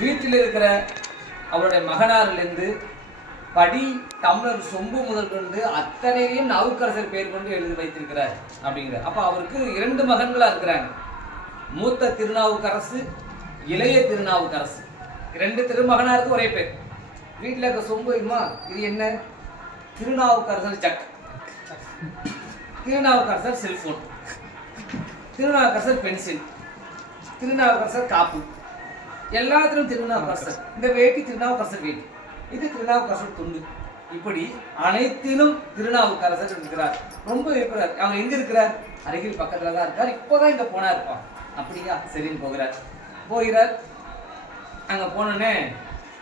வீட்டில் இருக்கிற அவருடைய மகனாரிலிருந்து படி டம்ளர் சொம்பு முதல் கொண்டு அத்தனையும் நாவுக்கரசர் பேர் கொண்டு எழுதி வைத்திருக்கிறார் அப்படிங்கிறார். அப்போ அவருக்கு 2 மகன்களா இருக்கிறாங்க. மூத்த திருநாவுக்கரசு, இளைய திருநாவுக்கரசு. 2 திருமகனாருக்கு ஒரே பேர். வீட்டில் இருக்க சொம்பு இது என்ன? Thirunavukkarasar jug, Thirunavukkarasar cellphone, Thirunavukkarasar pencil, Thirunavukkarasar காப்பு, எல்லாத்திலும் திருநாவுக்கரசர். இந்த வேட்டி திருநாவுக்கரசர் வேட்டி, இது திருநாவுக்கரசர் துண்டு. இப்படி அனைத்திலும் திருநாவுக்கரசர் இருக்கிறார். ரொம்ப இருக்கிறார். அவர் எங்க இருக்கிறார்? அருகில் பக்கத்துல தான் இருக்கார். இப்போதான் இங்க போனா இருப்பான். அப்படியா, சரின்னு போகிறார். அங்க போனோடனே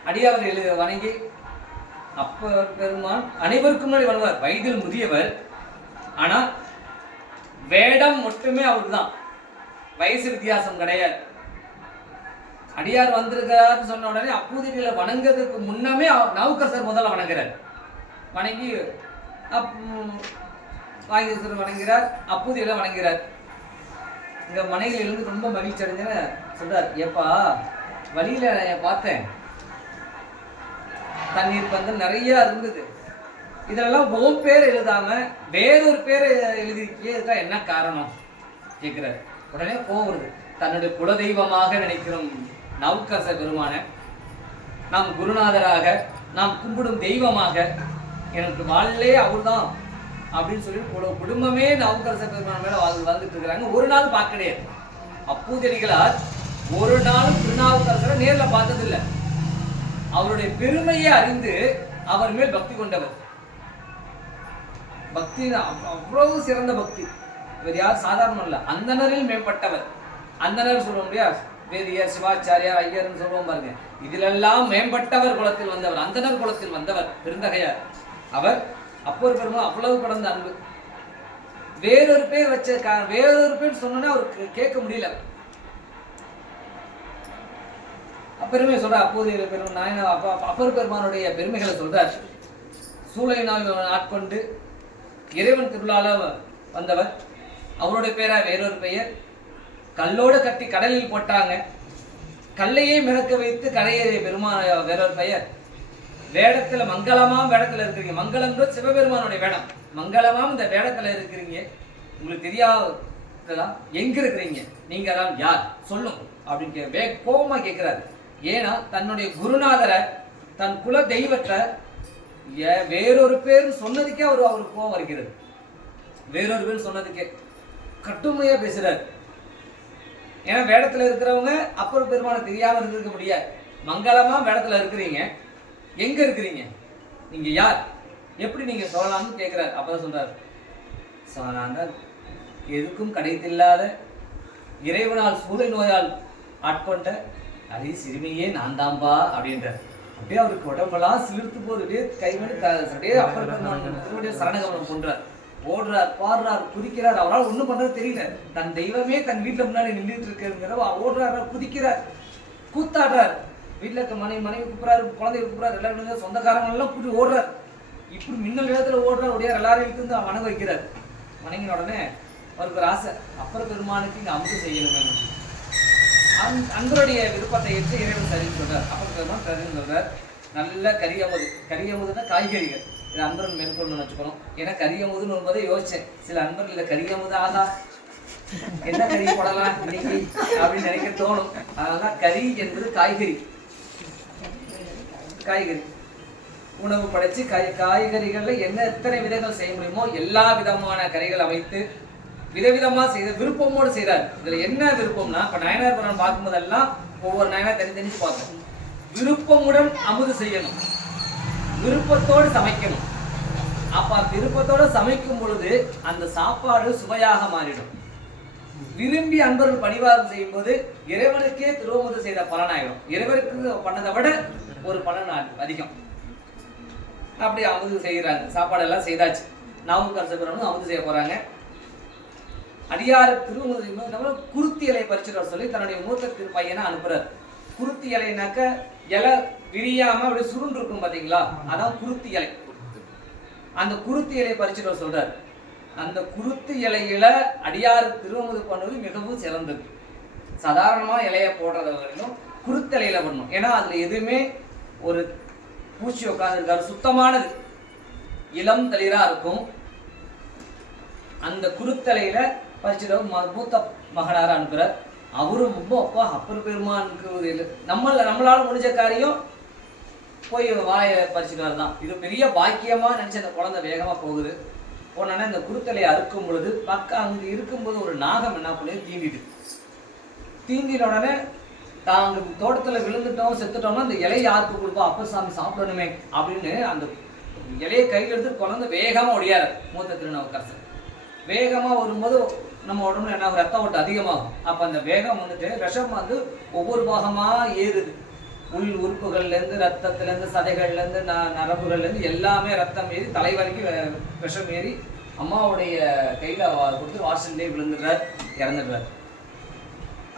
அடியாவர் வணங்கி, அப்பர் பெருமான் அனைவருக்கும் முன்னாடி வருவார். வயதில் முதியவர், ஆனா வேடம் மட்டுமே அவருக்கு தான், வயசு வித்தியாசம் கிடையாது. அடியார் வந்திருக்கிறார் சொன்ன உடனே அப்பூதிகளை வணங்குறதுக்கு முன்னமே நாவுக்கரசர் முதல்ல வணங்குறார். வணங்கி வணங்குகிறார், அப்பூதிகளை வணங்குகிறார். இங்க மனைவியில இருந்து ரொம்ப மகிழ்ச்சி அடைஞ்சன சொல்றார், ஏப்பா வழியில பார்த்தேன், தண்ணீர் பந்தல் நிறைய இருந்தது, இதெல்லாம் உன் பேர் எழுதாம வேறொரு பேரை எழுதிருக்கே, என்ன காரணம் கேட்கிறார். உடனே கோவம் வருது. தன்னுடைய குலதெய்வமாக நினைக்கிறோம் நாவுக்கரசர் பெருமான, நாம் குருநாதராக, நாம் கும்பிடும் தெய்வமாக, எனக்கு வாழ்லே அவர் தான் அப்படின்னு சொல்லி குடும்பமே நாவுக்கரசர் பெருமான மேல வாழ்ந்துட்டு இருக்கிறாங்க. ஒரு நாள் பார்க்க கிடையாது. அப்பூதியடிகளார் ஒரு நாளும் திருநாவுக்கரசரை நேர்ல பார்த்ததில்லை. அவருடைய பெருமையை அறிந்து அவர் மேல் பக்தி கொண்டவர். பக்தி அவ்வளவு சிறந்த பக்தி. இவர் யார் சாதாரண இல்ல, அந்தனரில் மேம்பட்டவர். அந்தனர் சொல்ல முடியாது, வேதியர், சிவாச்சாரியார், ஐயர்னு சொல்லுவோம் பாருங்க. இதிலெல்லாம் மேம்பட்டவர் குலத்தில் வந்தவர், அந்தனர் குலத்தில் வந்தவர் பெருந்தகையார். அவர் அப்பர் பெருமாள் அவ்வளவு கடந்த அன்பு. வேறொரு பேர் வச்ச வேறொரு பேர் சொன்னோன்னே அவருக்கு கேட்க முடியல. பெருமை சொல்ற அப்போதைய பெருமை நாயன அப்பர் பெருமானுடைய பெருமைகளை சொல்றார். சூளையினால் ஆட்கொண்டு இறைவன் திருவிழால வந்தவர், அவருடைய பேரா வேறொரு பெயர். கல்லோடு கட்டி கடலில் போட்டாங்க, கல்லையே மிதக்க வைத்து கரையேறிய பெருமான வேறொரு பெயர். வேடத்துல மங்களமாம் வேடத்துல இருக்கிறீங்க. மங்களம்ன்றது சிவபெருமானுடைய வேடம். மங்களமாம் இந்த வேடத்துல இருக்கிறீங்க, உங்களுக்கு தெரியாதா எங்க இருக்கிறீங்க, நீங்க தான் யார் சொல்லும் அப்படின்னு கோபமா கேட்கிறாரு. ஏன்னா தன்னுடைய குருநாதரை, தன் குல தெய்வத்தை வேறொரு பேர் சொன்னதுக்கே அவருக்கு கோபம் வருகிறது. வேறொரு பேர் சொன்னதுக்கே கட்டுமையா பேசுறாரு. ஏன்னா வேடத்துல இருக்கிறவங்க அப்பர் பெருமான தெரியாம இருந்திருக்க முடியாது. மங்களமா வேடத்துல இருக்கிறீங்க, எங்க இருக்கிறீங்க, நீங்க யார், எப்படி நீங்க சொல்லலாம்னு கேட்கிறார். அப்பதான் சொல்றாரு, நான் எதுக்கும் கிடைத்தில்லாத இறைவனால் சூளை நோயால் ஆட்கொண்ட அதே சிறுமியே நான் தான்பா அப்படின்றார். அப்படியே அவருக்கு உடம்பெல்லாம் சிலிர்த்து போது, கைமணி அப்படியே அப்பர் பெருமான் சரணகமனம் பண்றார். ஓடுறார், பாடுறார், குதிக்கிறார். அவரால் ஒண்ணும் பண்றது தெரியல. தன் தெய்வமே தன் வீட்டுல முன்னாடி நின்றுட்டு இருக்கிற ஓடுறாரு, குதிக்கிறார், கூத்தாடுறார். வீட்டுல இருக்க மனைவி கூப்பிடாரு, குழந்தைய கூப்பிடாரு, எல்லாரும் சொந்தக்காரங்க எல்லாம் கூட்டி ஓடுறார். இப்படி மின்னல் வேகத்துல ஓடுறார். உடைய எல்லாரும் இழுத்து வணங்க வைக்கிறார். வணங்கின உடனே அவருக்கு ஒரு ஆசை, அப்பர் பெருமானுக்கு இங்க அமுது செய்யணும். அன்பருடைய விருப்பத்தை ஏற்று இறைவன் சரின்னு சொல்றார். அப்பர் பெருமான் சரின்னு சொல்றார். நல்ல கரியமுதுன்னா காய்கறிகள். இது அன்பரன் மேற்கொண்டு வச்சுக்கணும். ஏன்னா கரியமுதுன்னு வரும்போதே யோசிச்சேன், சில அன்பர்கள் இல்லை கரியமுது ஆகா என்ன கறி போடலாம் இன்னைக்கு அப்படின்னு நினைக்க தோணும். அதனால கறி என்பது காய்கறி. உணவு படைச்சு காய்கறிகள்ல எத்தனை விதங்கள் செய்ய முடியுமோ எல்லா விதமான கறிகள் அமைத்து விதவிதமா செய்த விருப்பமோடு செய்யறாரு. இதுல என்ன விருப்பம்னா, இப்ப நயனார் புராணம் பார்க்கும்போதெல்லாம் ஒவ்வொரு நயனா தனித்தனி பார்த்தோம். விருப்பமுடன் அமுது செய்யணும், விருப்பத்தோடு சமைக்கணும். அப்ப விருப்பத்தோடு சமைக்கும் பொழுது அந்த சாப்பாடு சுவையாக மாறிடும். விரும்பி அன்பர்கள் பணிவாரம் செய்யும் போது இறைவனுக்கே திருவமுது செய்த பலனாயிடும். இறைவனுக்கு பண்ணதை விட ஒரு பலன் அதிகம். அப்படி அமுது செய்யறாங்க. சாப்பாடு எல்லாம் செய்தாச்சு. நாவுக்கரசர் பெருமானும் அமுது செய்ய போறாங்க. அடியாறு திருவமுது குருத்தி இலையை பறிச்சுட்டு சொல்லி தன்னுடைய மூத்த பையனை அனுப்புறாரு. குருத்தி இலைனாக்க இலை விரியாம அப்படி சுருண்டு இருக்கும் பாத்தீங்களா, அதான் குருத்தி இலை. அந்த குருத்தி இலையை பறிச்சுட்டு சொல்றாரு. அந்த குருத்தி இலையில அடியாறு திருவமுது பண்ணுவது மிகவும் சிறந்தது. சாதாரணமா இலைய போடுறத வரைக்கும் குருத்தலையில பண்ணணும். ஏன்னா அதுல எதுவுமே ஒரு பூச்சி உட்காந்துருக்காரு, சுத்தமானது, இளம் தளிரா இருக்கும். அந்த குருத்தலையில பறிச்சுட்டு மூத்த மகனார அனுப்புறார். அவரும் ரொம்ப அப்பா அப்பர் பெருமானுக்கு நம்மளால முடிஞ்ச காரியம் போய் வாயை பறிச்சுட்டு வரதான். இது பெரிய பாக்கியமா நினைச்சு அந்த குழந்தை வேகமா போகுது. போனோன்னா இந்த குருத்தலையை அறுக்கும் பொழுது பக்கம் அங்கே இருக்கும்போது ஒரு நாகம் என்ன பண்ணி தீண்டின உடனே தாங்க தோட்டத்தில் விழுந்துட்டோம் செத்துட்டோம்னா அந்த இலையை யாருக்கு கொடுப்போம், அப்பர் சாமி சாப்பிடணுமே அப்படின்னு அந்த இலையை கையில் எடுத்து குழந்தை வேகமாக ஒடியாரு. மூத்த திருநாவுக்கரசர் வேகமாக வரும்போது நம்ம உடம்புல என்ன ரத்த ஓட்டம் அதிகமாகும். அப்போ அந்த வேகம் வந்துட்டு விஷம் வந்து ஒவ்வொரு பாகமாக ஏறுது. உள் உறுப்புகள்லேருந்து, ரத்தத்துலேருந்து, சதைகள்லேருந்து, நரம்புகள்லேருந்து எல்லாமே ரத்தம் ஏறி தலை வரைக்கும் விஷம் ஏறி அம்மாவுடைய கையில் கொடுத்து வாசல்லே விழுந்துடுறார், இறந்துடுறார்.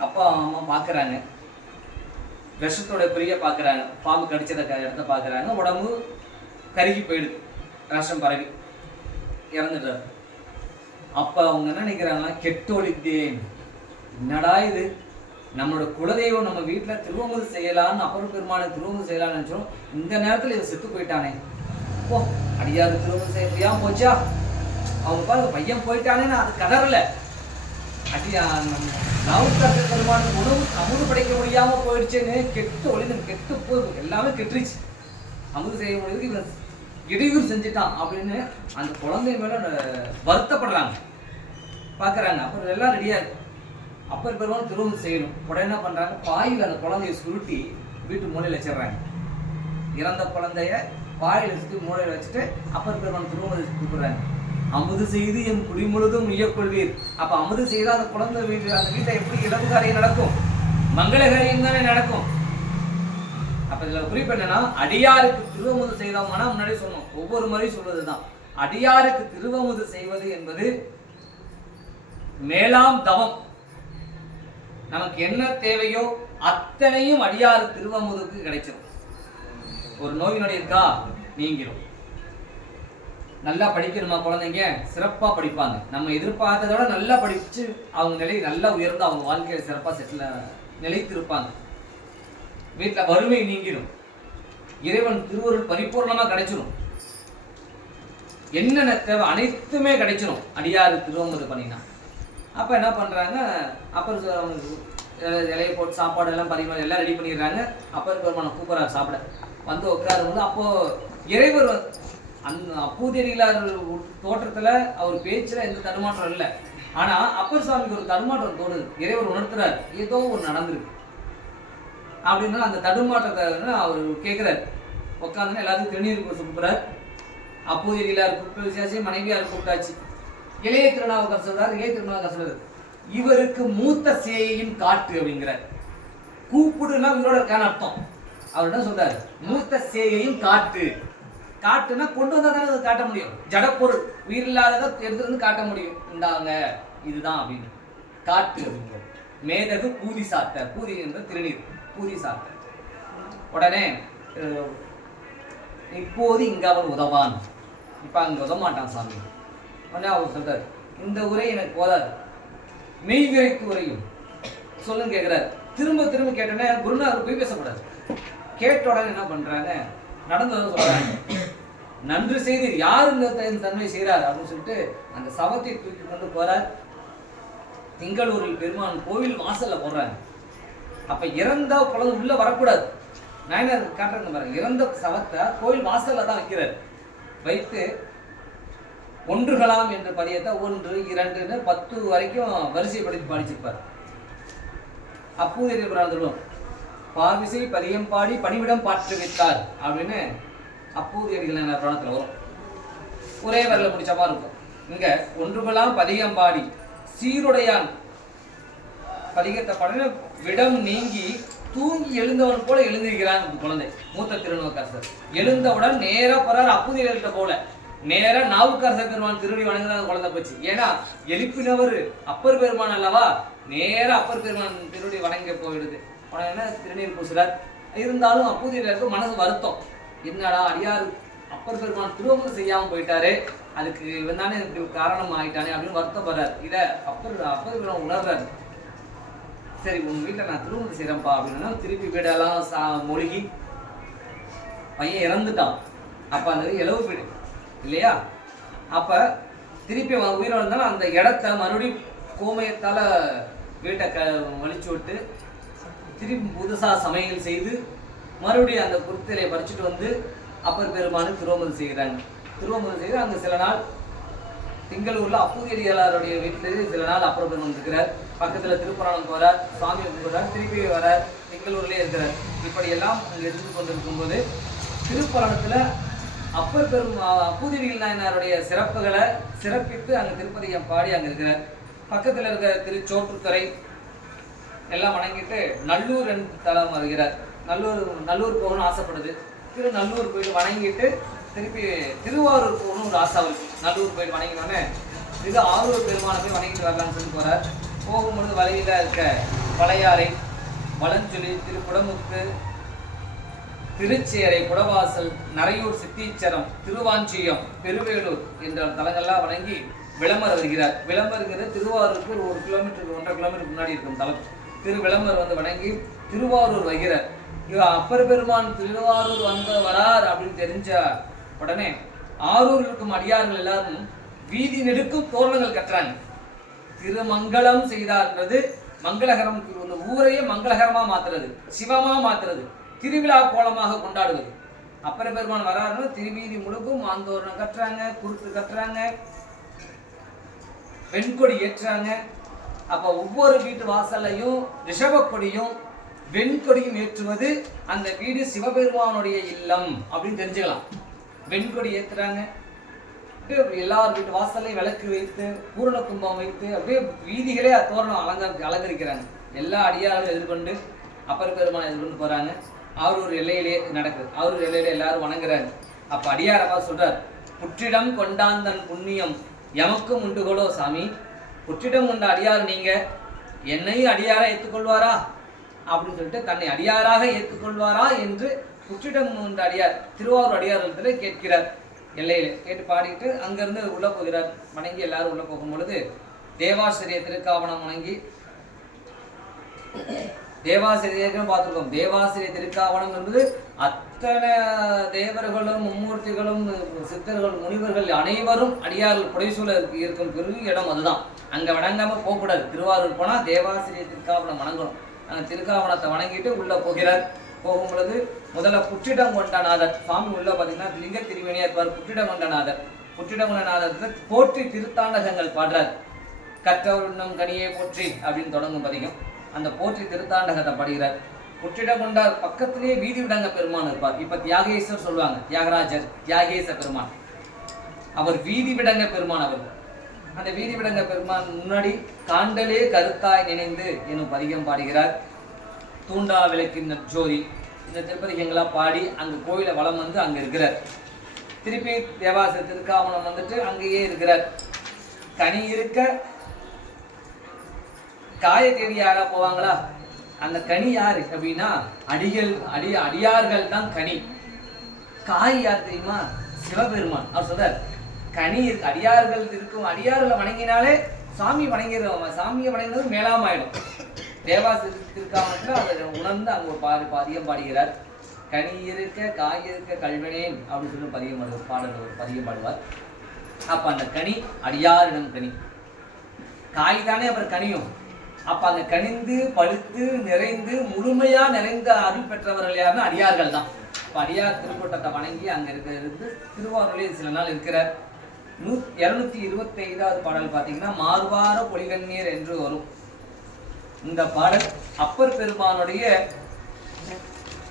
அப்பா அம்மா பார்க்குறாங்க, விஷத்தோட பிரிய பார்க்குறாங்க, பாம்பு கடிச்சதை இடத்த பார்க்குறாங்க, உடம்பு கருகி போயிடுது, விஷம் பரவி இறந்துடுறாரு. அப்போ அவங்க என்ன நினைக்கிறாங்கன்னா, கெட்டொழித்தேன், என்னடா இது, நம்மளோட குலதெய்வம் நம்ம வீட்டில் திருவமுது செய்யலான்னு அப்பர் பெருமானுக்கு திருவமுது செய்யலான்னு நினச்சோம், இந்த நேரத்தில் இவன் செத்து போயிட்டானே, ஓ அடியாரு திருவமுது செய்ய முடியாமல் போச்சா, அவங்க பாருங்க பையன் போயிட்டானேன்னு அது கதறல. நாவுக்கரசர் பெருமானுக்கு உணவு அமுது படைக்க முடியாமல் போயிடுச்சுன்னு கெட்டு ஒளிந்து கெட்டு போய் எல்லாமே கெட்டுருச்சு, அமுது செய்ய முடியாது இவன் இடையூறு செஞ்சுட்டான் அப்படின்னு அந்த குழந்தை மேலே வருத்தப்படுறாங்க, பார்க்குறாங்க. அப்புறம் எல்லாம் ரெடியாக இருக்கு, அப்பர் பெருமான் திருவமுது செய்யணும். உடனே என்ன பண்ணுறாங்க, பாயில் அந்த குழந்தைய சுருட்டி வீட்டு மூலையில் வச்சிடுறாங்க. இறந்த குழந்தைய பாயில் வச்சுட்டு மூலையில் வச்சுட்டு அப்பர் பெருமான் திருவமுது கூப்பிடுறாங்க. அமுது செய்து என் குடி முழுதும் உய்யக்கொள்வீர். அப்போ அமுது செய்தால் அந்த குழந்தை வீட்டு அந்த வீட்டை எப்படி இளவு காரியம் நடக்கும், மங்களகாரியம் தானே நடக்கும். அப்போ இதில் குறிப்பு என்னன்னா, அடியாருக்கு திருவமுது செய்தோம்னா முன்னாடி சொன்னோம், ஒவ்வொரு முறையும் சொல்வது தான், அடியாருக்கு திருவமுது செய்வது என்பது மேலாம் தவம். நமக்கு என்ன தேவையோ அத்தனையும் அடியாறு திருவமுதுக்கு கிடைச்சிடும். ஒரு நோய் நொடி இருக்கா நீங்கிடும். நல்லா படிக்கணுமா குழந்தைங்க, சிறப்பா படிப்பாங்க. நம்ம எதிர்பார்த்ததோட நல்லா படிச்சு அவங்க நிலை நல்லா உயர்ந்து அவங்க வாழ்க்கையில சிறப்பா செட்டில் நிலைத்திருப்பாங்க. வீட்டில் வறுமை நீங்கிடும், இறைவன் திருவருள் பரிபூர்ணமா கிடைச்சிடும், என்னென்ன தேவை அனைத்துமே கிடைச்சிடும் அடியாறு திருவமுது பண்ணினா. அப்போ என்ன பண்ணுறாங்க, அப்பர் இலையை போட்டு சாப்பாடு எல்லாம் பரிமாறி எல்லாம் ரெடி பண்ணிடுறாங்க. அப்பர் பெருமானை கூப்பிட்றாரு சாப்பிட. வந்து உட்காரும்போது அப்போது இறைவர் அந்த அப்பூதியடிகளார் தோற்றத்தில் அவர் பேச்சில் எந்த தடுமாற்றம் இல்லை. ஆனால் அப்பர் சாமிக்கு ஒரு தடுமாற்றம் தோணுது, இறைவர் உணர்த்துறாரு ஏதோ ஒரு நடந்திருக்கு அப்படின்னா அந்த தடுமாற்றத்தை அவர் கேட்குறாரு. உட்காந்துன்னா எல்லாத்துக்கும் திருநீர் கூப்பிட்றாரு. அப்பூதியடிகளார் கூப்பிட்டு விசாரிச்சு, மனைவியார் கூப்பிட்டாச்சு. இளைய திருநாவுக்கரசர் சொல்றாரு, இளைய திருநாவுக்கரசர் இவருக்கு மூத்த சேயையும் காட்டு அப்படிங்கிறார். கூப்பிடுனா இவரோட இருக்கான அர்த்தம். அவர் என்ன சொல்றாரு, மூத்த சேயையும் காட்டு. காட்டுனா கொண்டு வந்தா தானே காட்ட முடியும், ஜடப்பொருள் உயிர் இல்லாததை எடுத்து காட்ட முடியும், இந்தாங்க இதுதான் அப்படின்னு காட்டு அப்படிங்கிறார். மேதகு பூதி சாத்த, பூதி என்ற திருநீர், பூதி சாத்த. உடனே இப்போது இங்க அவன் உதவான், இப்ப அங்க உதவ மாட்டான் சாமி. உடனே அவர் சொல்றாரு, இந்த உரை எனக்கு போதாது, மெய்விரைக்கு உரையும் சொல்லுன்னு கேட்கிறாரு. திரும்ப திரும்ப கேட்டோன்னே குருநாதர் போய் பேசக்கூடாது. கேட்ட உடனே என்ன பண்றாங்க, நடந்ததை சொல்றாங்க. நன்று செய்து யார் இந்த தன்மை செய்யறாரு அப்படின்னு சொல்லிட்டு அந்த சவத்தை தூக்கி கொண்டு போறார். திங்களூரில் பெருமான் கோவில் வாசல்ல போடுறாங்க. அப்ப இறந்தா குழந்தை உள்ள வரக்கூடாது. நாயனார் காட்டுறாங்க பாருங்க, இறந்த சவத்தை கோவில் வாசல்ல தான் வைக்கிறார். வைத்து ஒன்றுகளாம் என்ற பதியத்தை 1, 2ன்னு 10 வரைக்கும் வரிசைப்படுத்தி பாடிச்சிருப்பார். அப்பூதியர் சொல்லுவோம், பாவிசை பதியம் பாடி பணிவிடம் பாற்று வைத்தார் அப்படின்னு அப்பூதியடிகள் என்ன புராணத்தில் வரும். ஒரே வரல பிடிச்ச மாதிரி இருக்கும். இங்க ஒன்றுகளாம் பதியம் பாடி சீருடையான் பதிகத்தை பாடின விடம் நீங்கி தூங்கி எழுந்தவன் போல எழுந்திருக்கிறான் குழந்தை. மூத்த திருநாவுக்கரசர் எழுந்தவுடன் நேரா போறார் அப்பூதியர்கிட்ட போல, நேரா நாவுக்கரசர் பெருமான் திருடி வணங்குறாங்க குழந்தை போச்சு. ஏன்னா எழுப்பினவர் அப்பர் பெருமான் அல்லவா, நேரா அப்பர் பெருமான் திருடி வணங்க போயிடுது. உடனே திருநீர் பூசுறார். இருந்தாலும் அப்பூதியருக்கு மனசு வருத்தம், என்னடா அடியார் அப்பர் பெருமான் திருவமுது செய்யாம போயிட்டாரு, அதுக்கு இவன் தானே இப்படி காரணம் ஆயிட்டானே அப்படின்னு வருத்தப்படுறார். இதை அப்பர் பெருமான் உணர்றாரு. சரி உங்கள் வீட்டில் நான் திருமணம் செய்கிறேன்ப்பா அப்படின்னா திருப்பி வீடெல்லாம் மொழிகி பையன் இறந்துட்டான். அப்போ அந்த இளவு வீடு இல்லையா, அப்போ திருப்பி உயிரோடு இருந்தாலும் அந்த இடத்த மறுபடியும் கோமயத்தால் வீட்டை வலிச்சு விட்டு திருப்பி புதுசாக சமையல் செய்து மறுபடியும் அந்த குருத்திலையை பறிச்சுட்டு வந்து அப்பர் பெருமானு திருவமுது செய்கிறாங்க. திருவமுது செய்து அங்கே சில நாள் திங்களூரில் அப்பூதியடிகளாருடைய வீட்டில் சில நாள் அப்பர் பெருமான் இருக்கிறார். பக்கத்தில் திருப்புராணம் போகிறார், சுவாமி போகிறார், திருப்பி வரார், திங்களூர்லேயே இருக்கிறார். இப்படியெல்லாம் அங்கே இருந்து கொண்டிருக்கும்போது திருப்புராணத்தில் அப்பர் அப்பூதியடிகள் நாயனாருடைய சிறப்புகளை சிறப்பித்து அங்கே திருப்பதியம் பாடி அங்கே இருக்கிறார். பக்கத்தில் இருக்கிற திருச்சோற்றுத்துறை எல்லாம் வணங்கிட்டு நல்லூர் தலம் வருகிறார். நல்லூர் போகணும்னு ஆசைப்படுது. நல்லூர் போயிட்டு வணங்கிட்டு திருப்பி திருவாரூர் போகணும் ஒரு ஆசை அவருக்கு. நல்லூர் போயிட்டு வணங்கினோடனே ஆரூர் பெருமானை போய் வணங்கிட்டு வரலான்னு சொல்லி போகிறார். போகும்பொழுது வலையில் இருக்க பழையாறை, வளஞ்சொலி, திருக்குடமுக்கு, திருச்சேரை, குடவாசல், நரையூர், சித்தீச்சரம், திருவாஞ்சியம், பெருவேலூர் என்ற தலங்கள்லாம் வணங்கி விளம்பரம் வருகிறார். விளம்பருங்கிறது திருவாரூருக்கு ஒரு 1 கிலோமீட்டருக்கு 1.5 கிலோமீட்டர் முன்னாடி இருக்கும் தலம். விளம்பர் வந்து வணங்கி திருவாரூர் வருகிறார். இவர் அப்பர் பெருமான் திருவாரூர் வரார் அப்படின்னு தெரிஞ்ச உடனே ஆரூரில் இருக்கும் அடியார்கள் எல்லாரும் வீதி நெடுக்கும் தோரணங்கள் கட்டுறாங்க. திருமங்கலம் செய்தார்ன்றது மங்களகரம், ஊரையே மங்களகரமா மாத்துறது, சிவமா மாத்துறது, திருவிழா கோலமாக கொண்டாடுவது. அப்பர் பெருமான் வராருன்னு திருவீதி முழுக்கும் மாந்தோரணம் கட்டுறாங்க, குறுக்கு கட்டுறாங்க, வெண்கொடி ஏற்றுறாங்க. அப்ப ஒவ்வொரு வீட்டு வாசல்லையும் ரிஷபக்கொடியும் வெண்கொடியும் ஏற்றுவது அந்த வீடு சிவபெருமானுடைய இல்லம் அப்படின்னு தெரிஞ்சுக்கலாம். வெண்கொடி ஏற்றுறாங்க. எல்லார் வீட்டு வாசல்லையும் விளக்கு வைத்து பூரண கும்பம் வைத்து அப்படியே வீதிகளே தோரணம் அலங்கரிக்கிறாங்க. எல்லா அடியாரும் எதிர்கொண்டு அப்பர் பெருமானை எதிர்கொண்டு போறாங்க. ஆரூர் எல்லையிலே நடக்குது. ஆரூர் எல்லையில எல்லாரும் வணங்குறாங்க. அப்ப அடியாரப்பா சொல்றார், புற்றிடம் கொண்டாந்தன் புண்ணியம் எமக்கும் உண்டுகளோ சாமி. புற்றிடம் கொண்ட அடியார் நீங்க, என்னையும் அடியாரா ஏற்றுக்கொள்வாரா அப்படின்னு சொல்லிட்டு தன்னை அடியாராக ஏற்றுக்கொள்வாரா என்று புற்றிடம் கொண்ட அடியார் திருவாரூர் அடியார்களிடத்துல கேட்கிறார். எல்லையில கேட்டு பாடிட்டு அங்கிருந்து உள்ள போகிறார். வணங்கி எல்லாரும் உள்ள போகும் பொழுது தேவாசிரிய திருக்காவணம் வணங்கி, தேவாசிரியர்களும் பார்த்துருக்கோம். தேவாசிரிய திருக்காவணம் என்பது அத்தனை தேவர்களும் மும்மூர்த்திகளும் சித்தர்கள் முனிவர்கள் அனைவரும் அடியார்கள் புடைசூழ இருக்கும் பெரிய இடம் அதுதான். அங்க வணங்காம போகக்கூடாது. திருவாரூர் போனா தேவாசிரிய திருக்காவணம் வணங்கணும். அங்க திருக்காவணத்தை வணங்கிட்டு உள்ள போகிறார். போகும் பொழுது முதல்ல புற்றிடம் கொண்டநாதர் சுவாமி உள்ள பார்த்தீங்கன்னா லிங்க திருவேணியா இருப்பார். புற்றிடம் கொண்டநாதர், புற்றிடம் கொண்டநாதர் போற்றி திருத்தாண்டகங்கள் பாடுறார். கற்றவருண்ணும் கனியை போற்றி அப்படின்னு தொடங்கும் பதிகம். அந்த போற்றி திருத்தாண்டகத்தை பாடுகிறார். புற்றிடம் கொண்டார் பக்கத்திலேயே வீதி விடங்க பெருமான் இருப்பார். இப்ப தியாகேஸ்வர் சொல்லுவாங்க, தியாகராஜர் தியாகேச பெருமான். அவர் வீதி விடங்க பெருமான். அவர் அந்த வீதி விடங்க பெருமான் முன்னாடி காண்டலே கருத்தாய் நினைந்து எனும் பதிகம் பாடுகிறார். தூண்டா விளக்கின் ஜோதி இந்த திருப்பதிகங்களா பாடி அங்க கோயிலை வளம் வந்து அங்க இருக்கிறார். திருப்பி தேவாச திருக்காவணம் வந்துட்டு அங்கேயே இருக்கிறார். கனி இருக்க காய தேடி யாரா போவாங்களா? அந்த கனி யாரு அப்படின்னா அடியார்கள் தான் கனி. காய் யார் தெரியுமா? சிவபெருமான். அவர் சொல்றார், கனி அடியார்கள் இருக்கும். அடியார்களை வணங்கினாலே சாமி வணங்கிடுவோம். சாமியை வணங்கினது மேலாமாயிடும். தேவாசிரியத்திற்காக அதை உணர்ந்து அங்க ஒரு பதியம் பாடுகிறார். கனி இருக்க காய் இருக்க கல்வனேன் அப்படின்னு சொல்லி பதியம் பாடல் ஒரு பதியம் பாடுவார். அப்ப அந்த கனி அடியாரிடம் கனி. காய் தானே அப்புறம் கனியும். அப்ப அந்த கனிந்து பழுத்து நிறைந்து முழுமையா நிறைந்த அருள் பெற்றவர்கள் யாருன்னா அடியார்கள் தான். இப்ப அடியார் திருக்கூட்டத்தை வணங்கி அங்க இருந்து திருவாரூரிலே சில நாள் இருக்கிறார். 225வது பாடல் பார்த்தீங்கன்னா மார்வார பொலிகண்ணீர் என்று வரும். இந்த பாடல் அப்பர் பெருமானுடைய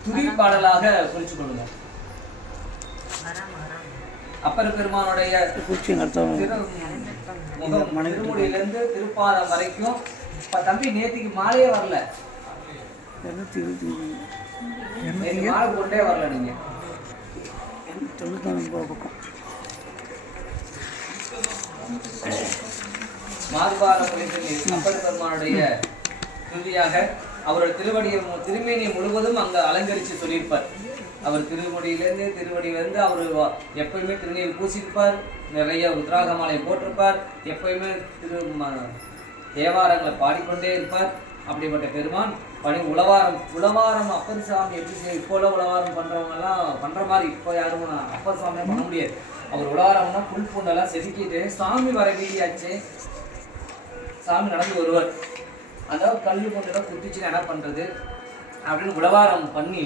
துதி பாடலாக குறிச்சு கொள்ளுங்க. அப்பர் பெருமானுடைய திருமுடியிலிருந்து திருப்பாதம் வரைக்கும். தம்பி நேத்திக்கு மாலையே வரல, மாலை கொண்டே வரல. நீங்க மார்பார அப்பர் பெருமானுடைய துதியாக அவருடைய திருமேனியை முழுவதும் அங்க அலங்கரிச்சு சொல்லியிருப்பார். அவர் திருவடியிலிருந்து அவர் எப்பயுமே திருநீர் பூசியிருப்பார். நிறைய ருத்ராக மாலை போட்டிருப்பார். எப்பயுமே தேவாரங்களை பாடிக்கொண்டே இருப்பார். அப்படிப்பட்ட பெருமான் பணி உழவாரம் அப்பர் சாமி எப்படி செய்ய இப்போ உழவாரம் பண்றவங்கலாம் பண்ற மாதிரி இப்போ யாரும் அப்பர் சாமியை பண்ண முடியாது. அவர் உழவாரம்னா புல் பூண்டெல்லாம் செதுக்கிட்டு சாமி வர வீடியாச்சு, சாமி நடந்து வருவார். அதாவது கல் கொண்டுதான் குத்திச்சுன்னா என்ன பண்றது அப்படின்னு உழவாரம் பண்ணி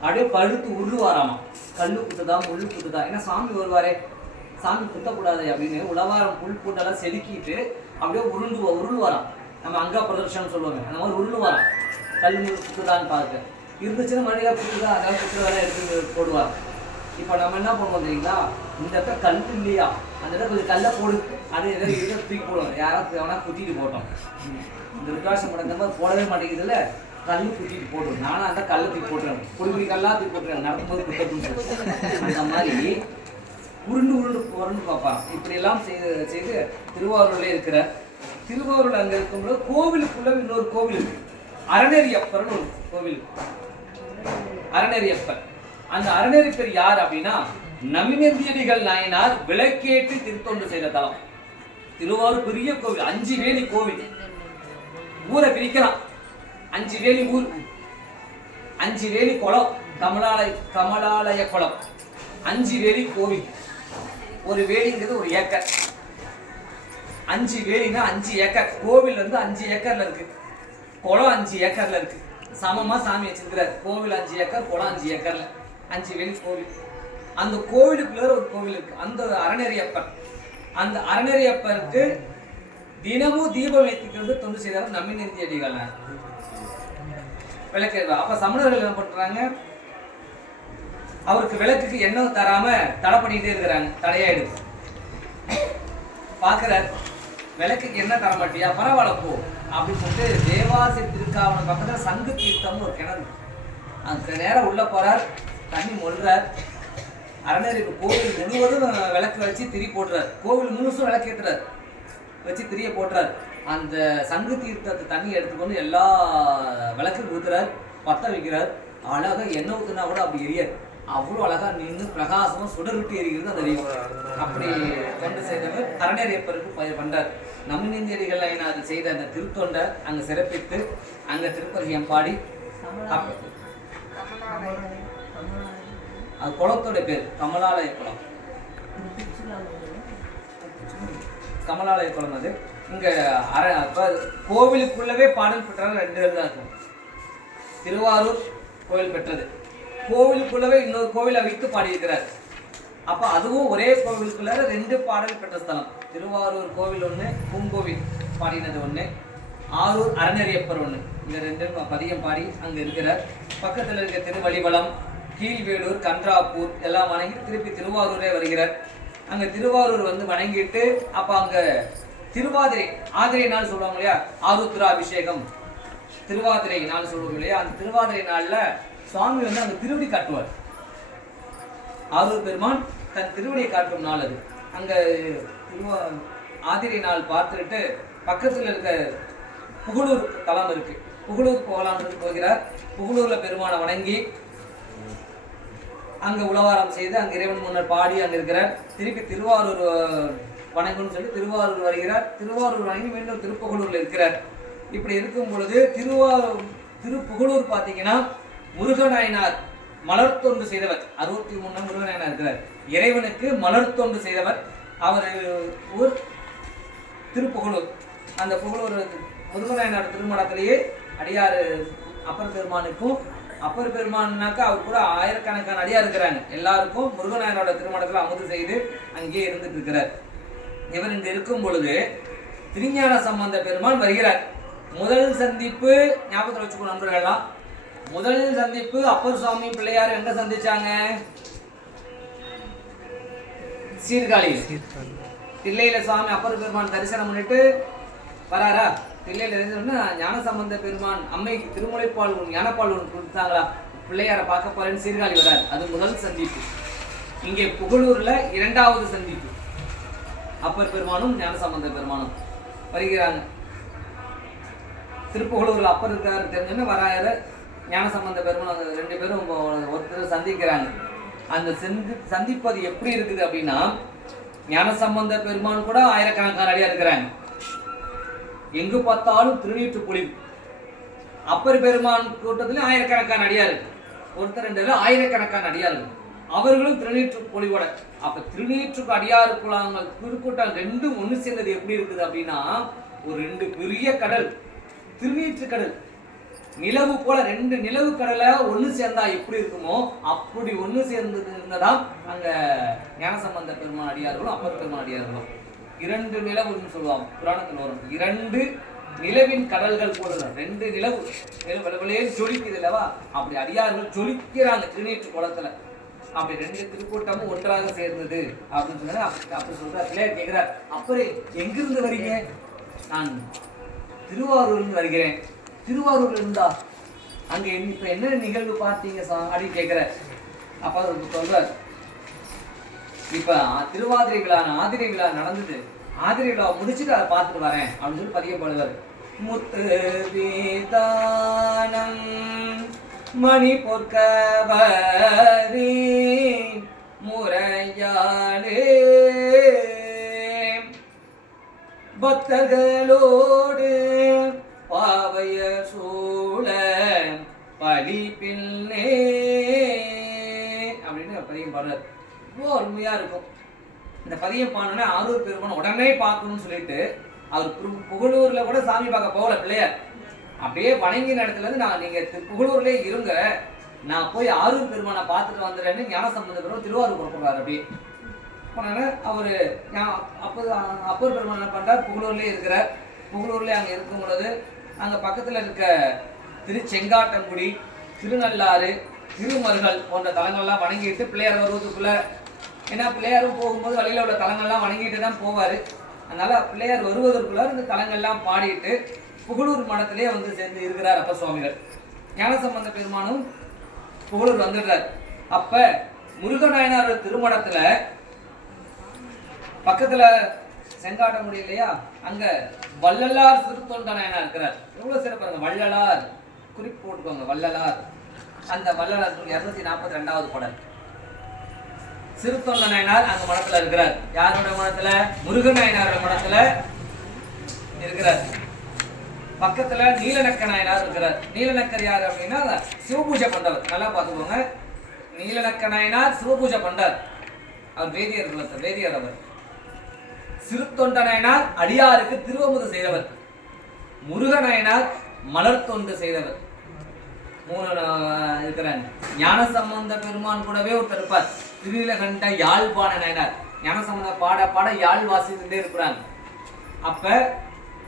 அப்படியே பழுத்து உருவாராமா. கல் குத்துதா முள் குத்துதா, ஏன்னா சாமி வருவாரே, சாமி குத்தக்கூடாது அப்படின்னு உழவாரம் புல் பூண்டெல்லாம் செதுக்கிட்டு அப்படியே உருள்வாராம். நம்ம அங்கா பிரதர்ஷனம் சொல்லுவாங்க, அந்த மாதிரி உருள்வாராம். கல் முள் குத்துதான்னு பார்க்க இருந்துச்சுன்னா மணியாக குத்துதா, அதாவது குத்துறதெல்லாம் எடுத்து போடுவார். இப்போ நம்ம என்ன பண்ணுவோம் தெரியுங்களா, இந்த இடத்துல கல் இல்லையா, அந்த இடத்துல கொஞ்சம் கல்லை போடு, அது எதாவது இதை தூக்கி போடுவோம். யாராவது எவனா குத்திட்டு போட்டோம். இந்த ருத்ராட்சம் படம் மாதிரி போடவே மாட்டேங்குதுல்ல, கல் குத்திட்டு போடுவோம். நானும் அந்த கல்லை தூக்கி போட்டுறேன், பொழுது கல்லாக தூக்கி போட்டுறேன், நடக்கும்போது குத்தப்படும். அந்த மாதிரி உருண்டு பார்ப்பான். இப்படியெல்லாம் செய்து திருவாரூர்ல இருக்கிற திருவாரூர் அங்கே இருக்கும்போது கோவிலுக்குள்ள இன்னொரு கோவில் இருக்கு, அறநெறியப்பர்னு ஒரு கோவில். அறநெறியப்பர், அந்த அறநெறிப்பர் யார் அப்படின்னா நமினந்தியடிகள் நாயனார் விளக்கேற்றி திருத்தொண்டு செய்த தலம். திருவாரூர் பெரிய கோவில், 5 வேலி கோவில். ஊரை பிரிக்கலாம், 5 வேலி ஊர், 5 வேலி குளம், கமலாலய குளம், 5 வேலி கோவில். ஒரு வேலிங்கிறது 1 ஏக்கர். 5 வேலினா 5 ஏக்கர். கோவில் வந்து 5 ஏக்கர்ல இருக்கு, குளம் 5 ஏக்கர்ல இருக்கு. சமமா சாமி வச்சிருக்கிறார். கோவில் 5 ஏக்கர், குளம் 5 ஏக்கர்ல 5 வேலி கோவில். அந்த கோவிலுக்குள்ள ஒரு கோவில் இருக்கு, அந்த அறநெறியப்பர். அந்த அறநெறியப்பருக்கு தினமும் தீபம் ஏற்றிக்கிறது தொண்டு செய்தார் நமினந்தி அடிகள் விளக்கு. அப்ப சமணர்கள் என்ன பண்றாங்க, அவருக்கு விளக்குக்கு எண்ணெய் தராம தடை பண்ணிட்டே இருக்கிறாங்க, தடையாயிடுது. பாக்குறார், விளக்குக்கு என்ன தர மாட்டியா, பரவாயில்ல போ அப்படின்னு சொல்லிட்டு தேவாசி திருக்காவணம் பக்கத்துல சங்கு தீர்த்தம்னு ஒரு கிணறு, அந்த நேரம் உள்ள போறார், தண்ணி மொழ்றார். அறநெறிக்கு கோவில் முழுவதும் விளக்கு வச்சு திரி போடுறார், கோவில் முழுசும் விளக்கேற்றுறார், வச்சு திரிய போடுறார். அந்த சங்கு தீர்த்தத்தை தண்ணி எடுத்துக்கொண்டு எல்லா விளக்கு ஊத்துறார், பத்த வைக்கிறார். அழகா எண்ணெய் ஊத்துனா கூட அப்படி எரியாது, அவ்வளோ அழகா நின்று பிரகாசமா சுடர் விட்டு எரிகிறது அந்த தெய்வம். அப்படி தொண்டு செய்தவர் அறநெறியப்பருக்கு பண்றார். நமினந்தியடிகள் அது செய்த அந்த திருத்தொண்டை அங்க சிறப்பித்து அங்க திருப்பதிகம் பாடி, அது குளத்தோட பேர் கமலாலய குளம். கமலாலய குளம் அது இங்க கோவிலுக்குள்ளவே பாடல் பெற்றால் 2 பேர் தான் இருக்கும். திருவாரூர் கோவில் பெற்றது, கோவிலுக்குள்ளவே இன்னொரு கோவிலை வைத்து பாடியிருக்கிறார். அப்ப அதுவும் ஒரே கோவிலுக்குள்ள 2 பாடல் பெற்ற ஸ்தலம். திருவாரூர் கோவில் ஒண்ணு, பூங்கோவில் பாடினது ஒண்ணு, ஆரூர் அறநெறியப்பர் ஒண்ணு. இந்த 2 பதிகம் பாடி அங்க இருக்கிறார். பக்கத்துல இருக்க திருவழிவலம், கீழ்வேலூர், கன்றாப்பூர் எல்லாம் வணங்கி திருப்பி திருவாரூரே வருகிறார். அங்க திருவாரூர் வந்து வணங்கிட்டு அப்ப அங்க திருவாதிரை ஆதிரை நாள் சொல்லுவாங்க இல்லையா, ஆருத்ராபிஷேகம் திருவாதிரை நாள் சொல்லுவாங்க இல்லையா, அந்த திருவாதிரை நாள்ல சுவாமி வந்து அங்க திருவடி காட்டுவார். ஆரூர் பெருமான் தன் திருவடியை காட்டும் நாள் அது. அங்க ஆதிரை நாள் பார்த்துட்டு பக்கத்துல இருக்க புகழூர் தலம் இருக்கு, புகழூர் போகலாம்னு போகிறார். புகழூர்ல பெருமானை வணங்கி அங்க உழவாரம் செய்து அங்க இறைவன் முன்னர் பாடி அங்க இருக்கிறார். திருப்பி திருவாரூர் வணங்கணும்னு சொல்லி திருவாரூர் வருகிறார். திருவாரூர் வணங்கி மீண்டும் திருப்புகழூர்ல இருக்கிறார். இப்படி இருக்கும் பொழுது திருப்புகழூர் பார்த்தீங்கன்னா முருகநாயனார் மலர்த்தொண்டு செய்தவர். 63 முருகநாயனார் இருக்கிறார். இறைவனுக்கு மலர்த்தொண்டு செய்தவர் அவர் ஊர் திருப்புகழூர். அந்த புகழூர் முருகநாயனார் திருமணத்திலேயே அடியார் அப்பர் பெருமானுக்கும், அப்பர் பெருமானாக்கா அவர் கூட ஆயிரக்கணக்கான அடியார் இருக்கிறாங்க. எல்லாருக்கும் முருகநாயனோட திருமணத்தில் அமுது செய்து அங்கேயே இருந்துட்டு இருக்கிறார். இவர் இங்க இருக்கும் பொழுது திருஞான சம்பந்த பெருமான் வருகிறார். முதல் சந்திப்பு ஞாபகத்தில் வச்சுக்கோ நண்பர்கள்லாம், முதல் சந்திப்பு அப்பர் சுவாமி பிள்ளையார் எங்க சந்திச்சாங்க, சீர்காழியில். தில்லையில சுவாமி அப்பர் பெருமான் தரிசனம் பண்ணிட்டு வராரா, தில்லையில ஞானசம்பந்த பெருமான் அம்மைக்கு திருமுலைப்பால் ஞானப்பால் ஒன்று கொடுத்தாங்களா, பிள்ளையாரை பார்க்க போறேன்னு சீர்காழி வரார். அது முதல் சந்திப்பு. இங்கே புகழூர்ல 2வது சந்திப்பு, அப்பர் பெருமானும் ஞானசம்பந்த பெருமானும் வருகிறாங்க. திருப்புகழூர்ல அப்பர் இருக்காரு தெரிஞ்சோன்னு வராரு, ஞானசம்பந்த பெருமான் 2 பேரும் ஒருத்தர் சந்திக்கிறாங்க. அந்த சந்திப்பது எப்படி இருக்குது அப்படின்னா, ஞானசம்பந்த பெருமான் கூட ஆயிரக்கணக்கான அடியா இருக்கிறாங்க. எங்கு பார்த்தாலும் திருநீற்று பொழிவு, அப்பர் பெருமான் கூட்டத்திலும் ஆயிரக்கணக்கான அடியார்கள், ஒருத்தர் ரெண்டு ஆயிரக்கணக்கான அடியார்கள், அவர்களும் திருநீற்று பொலிவோட. அப்ப திருநீற்றுக்கு அடியாறு குழாங்கள் திருக்கூட்டம் ரெண்டும் ஒண்ணு சேர்ந்தது எப்படி இருக்குது அப்படின்னா, ஒரு ரெண்டு பெரிய கடல், திருநீற்று கடல், நிலவு போல ரெண்டு நிலவு கடலை ஒண்ணு சேர்ந்தா எப்படி இருக்குமோ அப்படி ஒண்ணு சேர்ந்தது இருந்ததாம் அங்க ஞானசம்பந்த பெருமான் அடியார்களும் அப்பர் பெருமான் அடியார்களும். இரண்டு நிலவுன்னு சொல்லுவாங்க புராணத்தில் வரும். இரண்டு நிலவின் கடல்கள் போடுற ரெண்டு நிலவு ஜொலிக்குது இல்லவா, அப்படி அடியார்கள் ஜொலிக்கிறாங்க திருநீற்று குளத்துல. அப்படி ரெண்டு திருக்கூட்டமும் ஒன்றாக சேர்ந்தது அப்படின்னு சொன்னா அப்படி சொல்றார். பிள்ளையார் கேட்கிறார், அப்பரே எங்கிருந்து வரீங்க? நான் திருவாரூர்ந்து வருகிறேன். திருவாரூர்ல இருந்தா அங்க இப்ப என்ன நிகழ்வு பார்த்தீங்க அப்படின்னு கேட்கிற. அப்ப சொல்றார், இப்ப திருவாதிரை விழா ஆதிரை விழா நடந்தது, ஆதிரை விழா முடிச்சுட்டு அதை பார்த்துட்டு வரேன் அப்படின்னு சொல்லி பதியப்படுவார். முத்து வீதானம் மணி பொற்கவரி முறையாளே பக்தர்களோடு பாவைய சூழ பலி பின்னே அப்படின்னு பதியம் பாடுறார். ரொம்ப அருமையா இருக்கும். இந்த பதியம் பாடணும்னா ஆரூர் பெருமான் உடனே பார்க்கணும்னு சொல்லிட்டு அவர் புகழூர்ல கூட சாமி பார்க்க போகல பிள்ளையார். அப்படியே வணங்கின இடத்துல இருந்து நான் நீங்க புகழூர்லயே இருங்க, நான் போய் ஆரூர் பெருமானை பார்த்துட்டு வந்துடுறேன்னு ஞானசம்பந்த பெருமான் திருவாரூர் புறப்படுறாரு. அப்படி அவரு அப்பர் பெருமான் என்ன பண்றார், புகழூர்லயே இருக்கிறார். புகழூர்ல அங்க இருக்கும் பொழுது அங்க பக்கத்துல இருக்க திருச்செங்காட்டங்குடி, திருநள்ளாறு, திருமருகல் போன்ற தலங்கள்லாம் வணங்கிட்டு பிள்ளையார் வருவதுக்குள்ள, ஏன்னா பிள்ளையாரும் போகும்போது வழியில உள்ள தலங்கள்லாம் வணங்கிட்டு தான் போவாரு. அதனால பிள்ளையார் வருவதற்குள்ள இந்த தலங்கள்லாம் பாடிட்டு புகழூர் மடத்திலே வந்து சேர்ந்து இருக்கிறார் அப்ப சுவாமிகள். ஞானசம்பந்த பெருமானும் புகழூர் வந்துடுறார். அப்ப முருகநாயனார் திருமணத்துல பக்கத்துல செங்காட்டங்குடி இல்லையா, அங்க வள்ளலார் சிறுத்தொண்ட நாயனார் இருக்கிறார். எவ்வளவு சிறப்பாங்க, வள்ளலார் குறிப்பு போட்டுக்கோங்க, வள்ளலார். அந்த வள்ளலார் 242வது பாடல். சிறுத்தொண்ட நாயனார் அங்க மடத்துல இருக்கிறார். யாரோட மடத்துல? முருகநாயனாரோட மடத்துல இருக்கிறார். பக்கத்துல நீலநக்க நாயனார் இருக்கிறார். நீலநக்கர் யார் அப்படின்னா சிவபூஜை பண்றவர். நல்லா பார்த்துக்கோங்க, நீலநக்க நாயனார் சிவபூஜை பண்றார். அவர் வேதியர் அவர். சிறுத்தொண்ட நாயனார் அடியாருக்கு திருவமுது செய்தவர். முருகநாயனார் மலர் தொண்டு செய்தவர். 3 இருக்கிறாங்க. ஞானசம்பந்த பெருமான் கூடவே ஒருத்தர் இருப்பார், திருநீலகண்ட யாழ்ப்பாண நாயனார். ஞானசம்பந்த பாட பாட யாழ் வாசித்துட்டே இருக்கிறாங்க. அப்ப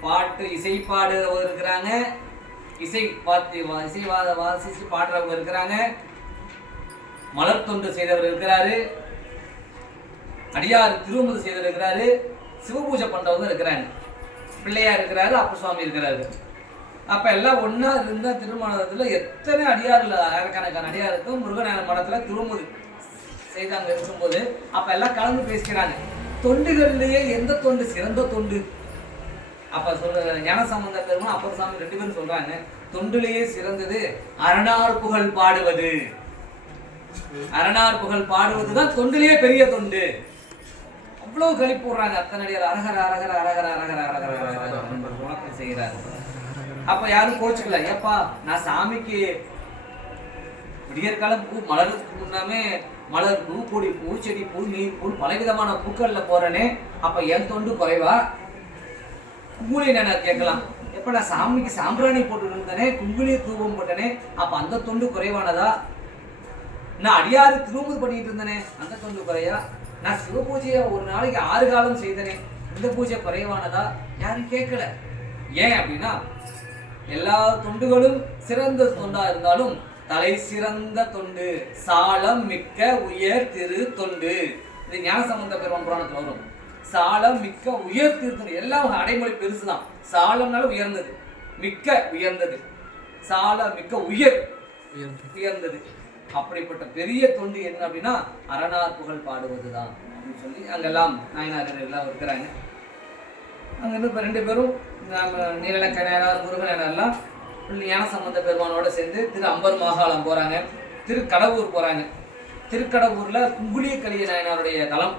பாட்டு இசை பாடுறவங்க இருக்கிறாங்க, இசை வாசிச்சு பாடுறவங்க இருக்கிறாங்க, மலர் தொண்டு செய்தவர் இருக்கிறாரு, அடியார் திருவமுது செய்தவர் இருக்கிறாரு, சிவபூஜை பண்றவங்க இருக்கிறாங்க, பிள்ளையார் இருக்கிறாரு, அப்ப சுவாமி இருக்கிறாரு. அப்ப எல்லாம் ஒன்னா இருந்த திருமணத்துல எத்தனை அடியார் இல்லை, ஆயிரக்கணக்கான அடியாருக்கும் முருகநாயகர் மடத்துல திருமுது செய்தாங்க இருக்கும்போது அப்ப எல்லாம் கலந்து பேசிக்கிறாங்க. தொண்டுகளிலேயே எந்த தொண்டு சிறந்த தொண்டு? அப்ப சொல்ற ஞானசம்பந்த பெருமான் அப்பர் சாமி 2 பேரும் சொல்றாங்க, தொண்டுலேயே சிறந்தது அரணார் புகழ் பாடுவது. அரணார் புகழ் பாடுவதுதான் தொண்டிலேயே பெரிய தொண்டு. அவ்வளவு கழி போடுறாங்க. அத்தனை அடியார் அரகர அரகர அரகர அரகர அரகர உணக்கம் செய்கிறார். அப்ப யாரும் கோச்சுக்கல, ஏப்பா நான் சாமிக்கு விடியற்காலம் பூ மலருக்கு முன்னாமே மலர், பூ, கொடி, பூச்செடி, பூ, நீர், பூ, பலவிதமான பூக்கள்ல போறேனே, அப்ப என் தொண்டு குறைவா? குங்குலி என்ன கேட்கலாம், எப்ப நான் சாமிக்கு சாம்பிராணி போட்டு இருந்தேனே, குங்குலிய தூபம் போட்டனே, அப்ப அந்த தொண்டு குறைவானதா? நான் அடியாறு திருமுது பண்ணிட்டு இருந்தேனே, அந்த தொண்டு குறையா? நான் சிவ பூஜையை ஒரு நாளைக்கு 6 காலம் செய்தனே, இந்த பூஜை குறைவானதா? யாரும் கேட்கல. ஏன் அப்படின்னா எல்லா தொண்டுகளும் சிறந்த தொண்டா இருந்தாலும் தலை சிறந்த தொண்டு சாலம் மிக்க உயர் திரு தொண்டு. இது ஞானசம்பந்த பெருமான் புராணத்துல வரும். சாலம் மிக்க உயர் திரு தொண்டு. எல்லாம் அடைமொழி பெருசுதான். சாலம்னாலும் உயர்ந்தது, மிக்க உயர்ந்தது, சால மிக்க உயர்ந்தது. அப்படிப்பட்ட பெரிய தொண்டு என்ன அப்படின்னா அரணார் புகழ் பாடுவதுதான் அப்படின்னு சொல்லி அங்கெல்லாம் நாயனார்கள் எல்லாம் இருக்கிறாங்க. அங்கிருந்து இப்போ 2 பேரும் நீலநக்க நாயனார், முருகநாயனார்லாம் ஞானசம்பந்த பெருமானோட சேர்ந்து திரு அம்பர் மாகாளம் போறாங்க, திருக்கடவூர் போறாங்க. திருக்கடவூர்ல குங்குலிய கலிய நாயனாருடைய தலம்.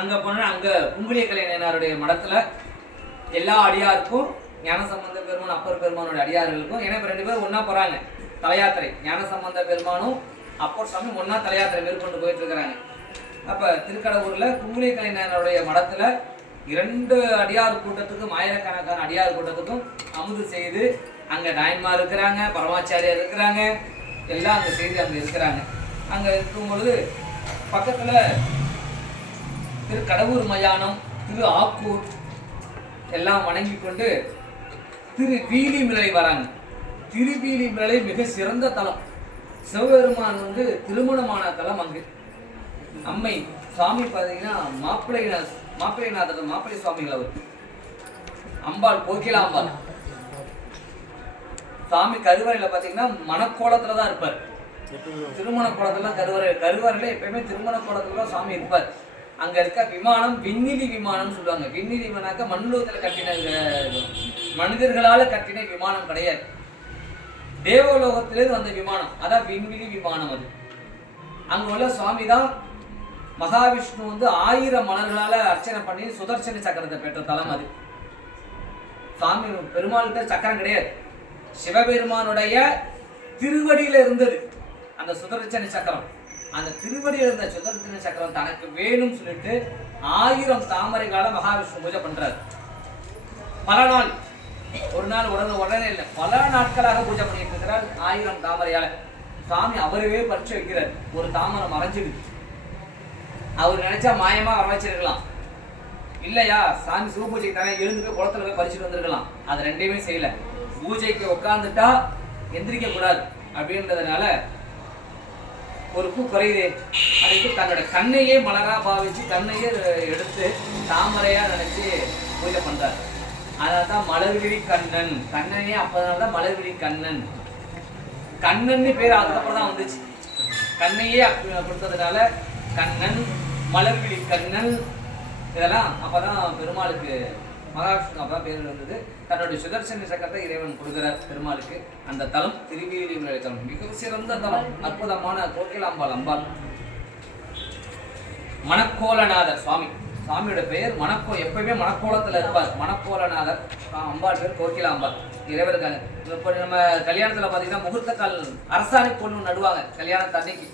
அங்க போனா அங்க குங்குலிய கலிய நாயனாருடைய மடத்துல எல்லா அடியாருக்கும் ஞானசம்பந்த பெருமான் அப்பர் பெருமானோட அடியார்களுக்கும். ஏன்னா இப்போ 2 பேரும் ஒன்றா போகிறாங்க தலையாத்திரை. ஞானசம்பந்த பெருமானும் அப்பர் சாமி ஒன்றா தலையாத்திரை மேற்கொண்டு போயிட்டு இருக்கிறாங்க. அப்போ திருக்கடவுரில் குங்குளி கலைஞருடைய மடத்தில் 2 அடியார் கூட்டத்துக்கும், ஆயிரக்கணக்கான அடியார் கூட்டத்துக்கும் அமுது செய்து அங்கே நாயன்மார் இருக்கிறாங்க, பரமாச்சாரியார் இருக்கிறாங்க, எல்லாம் அங்கே செய்து அங்கே இருக்கிறாங்க. அங்கே இருக்கும் பொழுது பக்கத்தில் திருக்கடவுர் மயானம், திரு ஆக்கூர் எல்லாம் வணங்கி கொண்டு திருவீலிமிழலை வராங்க. திருவீலிமிழலை மிக சிறந்த தலம். சிவபெருமான் திருமணமான தலம். அங்கு அம்மை சுவாமி பார்த்தீங்கன்னா மாப்பிள்ளைநாதர் மாப்பிள்ளை சுவாமிகள் அவர். அம்பாள் கோகிலாம்பாள். சாமி கருவறையில பார்த்தீங்கன்னா மணக்கோலத்துல தான் இருப்பார். திருமண கோலத்துல கருவறையில எப்பயுமே திருமண கோலத்துல தான் சாமி இருப்பார். அங்க இருக்க விமானம் விண்ணிலி விமானம் சொல்லுவாங்க. விண்ணிலி விமானாக்க மண்ணுலகத்துல கட்டின மனிதர்களால கட்டின விமானம் கிடையாது. தேவலோகத்திலேருந்து வந்த விமானம், அதான் விண்வெளி விமானம். அது அங்க உள்ள சுவாமி தான் மகாவிஷ்ணு 1000 மலர்களால அர்ச்சனை பண்ணி சுதர்சன சக்கரத்தை பெற்ற தலம் அது. சாமி பெருமாள்கிட்ட சக்கரம் கிடையாது, சிவபெருமானுடைய திருவடியில இருந்தது அந்த சுதர்சன சக்கரம். அந்த திருவடியில் இருந்த சுதர்சன சக்கரம் தனக்கு வேணும்னு சொல்லிட்டு 1000 தாமரைகால மகாவிஷ்ணு பூஜை பண்றாரு. பல நாள், ஒரு நாள் உடனே இல்லை, பல நாட்களாக பூஜை பண்ணிட்டு இருக்கிறார் 1000 தாமரையால. சாமி அவரவே பறிச்சு வைக்கிறார். ஒரு தாமரை மறைஞ்சிடுது. அவர் நினைச்சா மாயமா வரவச்சிருக்கலாம், இல்லையா சாமி சிவ பூஜைக்கு தானே எழுந்து போய் குளத்துல போய் பறிச்சுட்டு வந்திருக்கலாம். அது 2மே செய்யல. பூஜைக்கு உட்காந்துட்டா எந்திரிக்க கூடாது அப்படின்றதுனால ஒரு பூ குறையுதே அதுக்கு தன்னோட கண்ணையே மலரா பாவிச்சு கண்ணையே எடுத்து தாமரையா நினைச்சு பூஜை பண்றாரு. அதான் மலர்விழி கண்ணன். கண்ணனே அப்பதான் மலர்விழி கண்ணன். கண்ணன்னு பேர் அதுக்கப்புறம் தான் வந்துச்சு. கண்ணையே கொடுத்ததுனால கண்ணன், மலர்விழி கண்ணன், இதெல்லாம் அப்பதான் பெருமாளுக்கு மகாவிஷ்ணு அப்பதான் பேர் வந்தது. தன்னுடைய சுதர்சன சக்கரத்தை இறைவன் கொடுக்கிறார் பெருமாளுக்கு. அந்த தலம் திருவீலிமிழலை தலம், மிக சிறந்த தலம், அற்புதமான கோகிலாம்பாள் அம்பாள். மணக்கோலநாதர் சுவாமி, சாமியோட பெயர் எப்பவுமே மணக்கோலத்துல இருப்பார். மணக்கோலநாதர் அம்பாள் பேர் கோகிலாம்பாள். இறைவருக்காங்க. இப்போ நம்ம கல்யாணத்துல பாத்தீங்கன்னா முகூர்த்தக்கால் அரசாணி கோல் நடுவாங்க கல்யாணத்து அன்னைக்கு.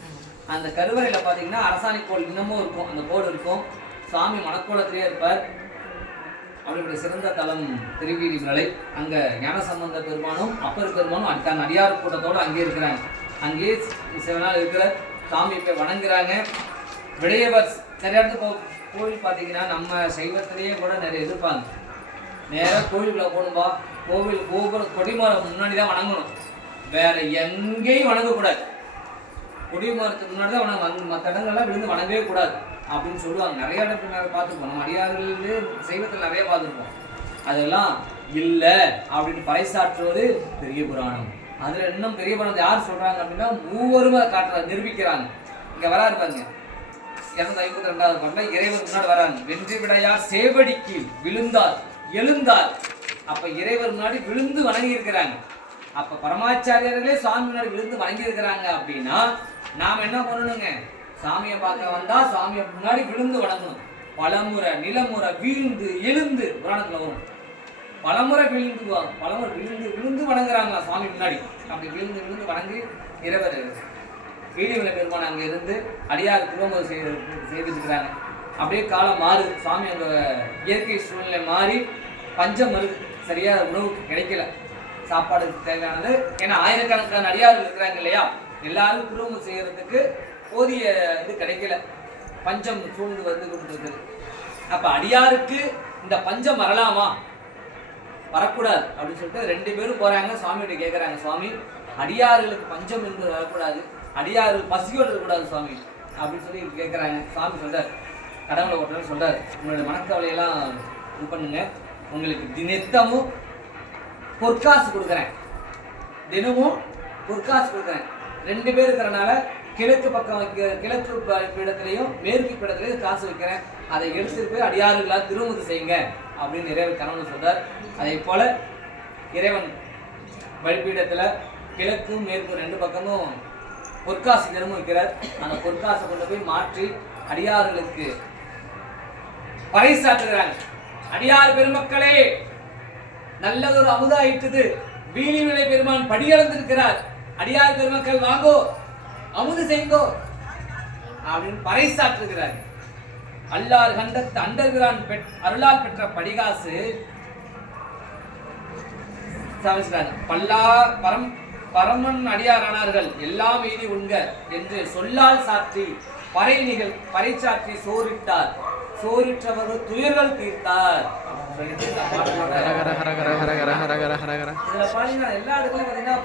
அந்த கருவறையில பாத்தீங்கன்னா அரசாணி கோல் இன்னமும் இருக்கும், அந்த கோல் இருக்கும். சாமி மணக்கோலத்திலே இருப்பார். அவருடைய சிறந்த தலம் திருவீலிமிழலை. அங்க ஞானசம்பந்த பெருமானும் அப்பர் பெருமானும் தன் அடியார் கூட்டத்தோடு அங்கே இருக்கிறாங்க. அங்கேயே சில நாள் இருக்கிற சாமி போய் வணங்குறாங்க. விடையவர் நிறைய இடத்துல கோவில் பார்த்தீங்கன்னா நம்ம சைவத்திலேயே கூட நிறைய எதிர்ப்பாங்க. நேராக கோவிலுக்குள்ள போகணும்பா, கோவில் கோபுர கொடிமரம் முன்னாடி தான் வணங்கணும், வேற எங்கேயும் வணங்கக்கூடாது. கொடிமரத்துக்கு முன்னாடி தான் வணங்க, மற்ற இடங்கள்லாம் விழுந்து வணங்கவே கூடாது அப்படின்னு சொல்லுவாங்க. நிறைய இடத்துல பார்த்துருப்போம், நம்ம அடியார்களே சைவத்தில் நிறைய பார்த்துருப்போம். அதெல்லாம் இல்லை அப்படின்னு பறைசாற்றுவது பெரிய புராணம். அதுல இன்னும் பெரிய புராணம் யார் சொல்றாங்க அப்படின்னா மூவரும் அதை காட்டுறாங்க, நிரூபிக்கிறாங்க. இங்க வராரு பாருங்க, 252வது பாட்டுல இறைவர் முன்னாடி வராங்க. வென்று விடையார் சேவடிக்கு விழுந்தார் எழுந்தார். அப்ப இறைவர் முன்னாடி விழுந்து வணங்கி இருக்கிறாங்க. அப்ப பரமாச்சாரியர்களே சாமி முன்னாடி விழுந்து வணங்கி இருக்கிறாங்க அப்படின்னா நாம என்ன பண்ணணுங்க, சாமியை பார்க்க வந்தா சாமியை முன்னாடி விழுந்து வணங்கணும். பலமுறை நிலமுறை வீழ்ந்து எழுந்து புராணத்துல வரும். பலமுறை விழுந்து வணங்குறாங்களா சாமி முன்னாடி. அப்படி விழுந்து வணங்கி இறைவர் வீலிமிழலை பெருமான் அங்கே இருந்து அடியார் திருவமுது செய்துட்டு இருக்கிறாங்க. அப்படியே காலம் மாறுது. சாமி அந்த இயற்கை சூழ்நிலை மாறி பஞ்சம் வருது. சரியா உணவுக்கு கிடைக்கல, சாப்பாடு தேவையானது. ஏன்னா ஆயிரக்கணக்கான அடியார்கள் இருக்கிறாங்க இல்லையா, எல்லாரும் திருவமுது செய்யறதுக்கு போதிய இது கிடைக்கல. பஞ்சம் சூழ்ந்து வந்து கொண்டிருக்குது. அப்ப அடியாருக்கு இந்த பஞ்சம் வரலாமா, வரக்கூடாது அப்படின்னு சொல்லிட்டு 2 பேரும் போறாங்க. சுவாமிகிட்ட கேட்கறாங்க, சுவாமி அடியார்களுக்கு பஞ்சம் என்பது வரக்கூடாது, அடியார்கள் பசியோடு இருக்கக்கூடாது சுவாமி அப்படின்னு சொல்லி கேட்கறாங்க. சுவாமி சொல்றார், கடவுளை ஒருத்தர் சொல்றாரு, உங்களுடைய மனக்கவலையெல்லாம் இது பண்ணுங்க, உங்களுக்கு தினமும் பொற்காசு கொடுக்குறேன், தினமும் பொற்காசு கொடுக்குறேன். 2 பேர் இருக்கிறனால கிழக்கு பக்கம் கிழக்கு பீடத்திலையும் மேற்கு பீடத்திலையும் காசு வைக்கிறேன், அதை எடுத்துட்டு போய் அடியாறுகளால் திருமுது செய்யுங்க அப்படின்னு இறைவன் கணவன் சொல்றார். அதே போல இறைவன் வழிபீடத்துல கிழக்கும் மேற்கும் 2 பக்கமும் பொற்காசு தினமும் வைக்கிறார். அந்த பொற்காசை கொண்டு போய் மாற்றி அடியார்களுக்கு பறைசாற்றுகிறாங்க. அடியார் பெருமக்களே, நல்லதொரு அமுதாயிட்டது. வீழிமலை பெருமான் படியளந்திருக்கிறார். அடியார் பெருமக்கள் வாங்கோ, அமுது செய்தோ அப்படின்னு பறைசாற்றுகிறார். அல்லார் கண்டத்து அண்டர்கிறான் அருளால் பெற்ற படிகாசு பல்லார் பரமன் அடியாரானார்கள் எல்லாம் எய்தி உண்க என்று சொல்லால் சாற்றி பறைச்சாற்றி சோறிட்டார். சோறிற்றவர்கள் துயர்கள் தீர்த்தார். எல்லா இடத்துலயும் பாத்தீங்கன்னா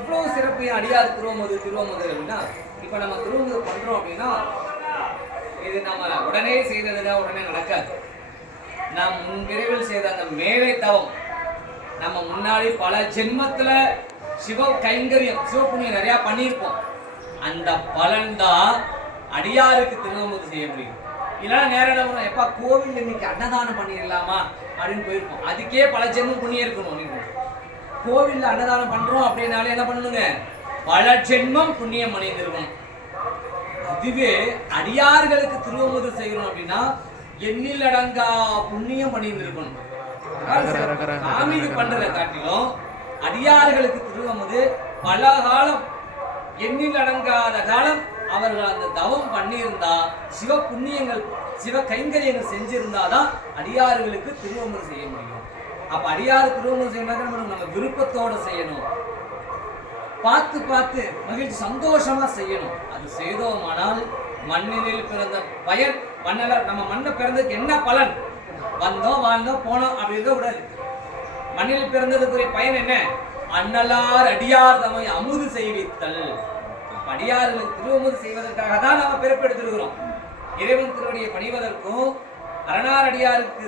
இவ்வளவு சிறப்பு. அடியார் திருவமுது அப்படின்னா இப்ப நம்ம திருவமுது பண்றோம் அப்படின்னா இது நம்ம உடனே செய்ததுல உடனே நடக்காது. நாம் முன்விரைவில் செய்த அந்த மேலை தவம் நம்ம முன்னாடி பல ஜென்மத்துல சிவ கைங்கரியம் சிவப்புண்ணியம் நிறைய பண்ணியிருப்போம். அந்த பலன் தான் அடியாருக்கு திருவமுது செய்ய முடியும். இல்லைன்னா நேரம் எப்பா கோவில் இன்னைக்கு அன்னதானம் பண்ணிடலாமா அப்படின்னு போயிருப்போம். அதுக்கே பல ஜென்மம் புண்ணியம் இருக்கணும். நீங்க கோவில்ல அன்னதானம் பண்றோம் அப்படின்னாலே என்ன பண்ணணுங்க, பல ஜென்மம் புண்ணியம் அணிந்திருக்கணும். அதுவே அடியார்களுக்கு திருவமுது செய்யணும் அப்படின்னா எண்ணில் அடங்கா புண்ணியம் அணிந்திருக்கணும். சாமிக்கு பண்றதை காட்டிலும் அடியார்களுக்கு திருவமுது பல காலம் எண்ணில் அடங்காத காலம் அவர்கள் அந்த தவம் பண்ணியிருந்தா சிவ புண்ணியங்கள் சிவ கைங்கரியங்கள் செஞ்சிருந்தாதான் அடியார்களுக்கு திருவமுது செய்ய முடியும். அப்ப அடியாறு திருவமுது செய்யணும் நம்ம விருப்பத்தோட செய்யணும். பார்த்து பார்த்து மகிழ்ச்சி சந்தோஷமா செய்யணும். அது செய்தோமானால் மண்ணினில் பிறந்த பயன் மண்ணல நம்ம மண்ணை பிறந்ததுக்கு என்ன பலன், வந்தோம் வாழ்ந்தோம் போனோம் அப்படி இருக்க கூடாது. மண்ணில் பிறந்ததுக்குரிய பயன் என்ன, அண்ணலார் அடியார் தம்மை அமுது செய்வித்தல். அடியார்களுக்கு திருவமுது செய்வதற்காக தான் நம்ம பிறப்பெடுத்திருக்கிறோம். இறைவன் திருவடியை பணிவதற்கும் அரணார் அடியாருக்கு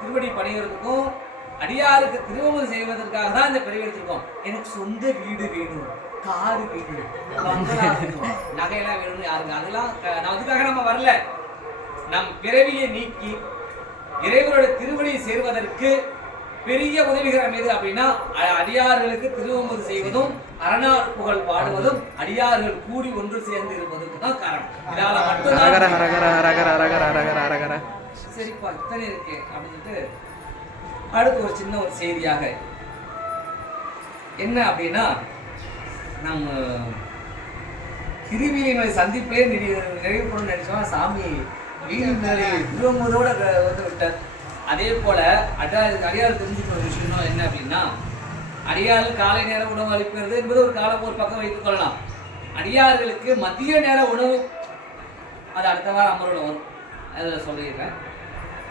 திருவடி பணிவதற்கும் அடியாருக்கு திருவமுது செய்வதற்காக தான் இந்த பிறவி எடுத்திருக்கோம். எனக்கு சொந்த வீடு வேணும், காரு வேணும், நகையெல்லாம் வேணும்னு யாருங்க அதெல்லாம் அதுக்காக நம்ம வரல. நம் பிறவியை நீக்கி இறைவனோட திருவடியை சேர்வதற்கு பெரிய உதவிகரம் எது அப்படின்னா அடியார்களுக்கு திருவமுது செய்வதும் அரணார் புகழ் பாடுவதும் அடியார்கள் கூடி ஒன்று சேர்ந்து இருப்பதற்கு தான் காரணம். இதால மட்டும்தான் சரிப்பா இத்தனை இருக்கு அப்படின்ட்டு. அடுத்து ஒரு சின்ன ஒரு செய்தியாக என்ன அப்படின்னா, நம்ம திருவிழிமலை சந்திப்பிலே நிறைவு பண்ண நினைச்சோம். சாமி வீழ்மலை திருவமுதோட வந்து விட்டார். அதே போல அடியார் தெரிஞ்சுக்கிற ஒரு விஷயம் என்ன அப்படின்னா, அடியார்கள் காலை நேர உணவு அளிக்கிறது என்பது ஒரு காலம் ஒரு பக்கம் வைத்துக் கொள்ளலாம். அடியார்களுக்கு மதிய நேர உணவு அது அடுத்த வாரம் அமரோட வரும், அதில் சொல்லிடுறேன்.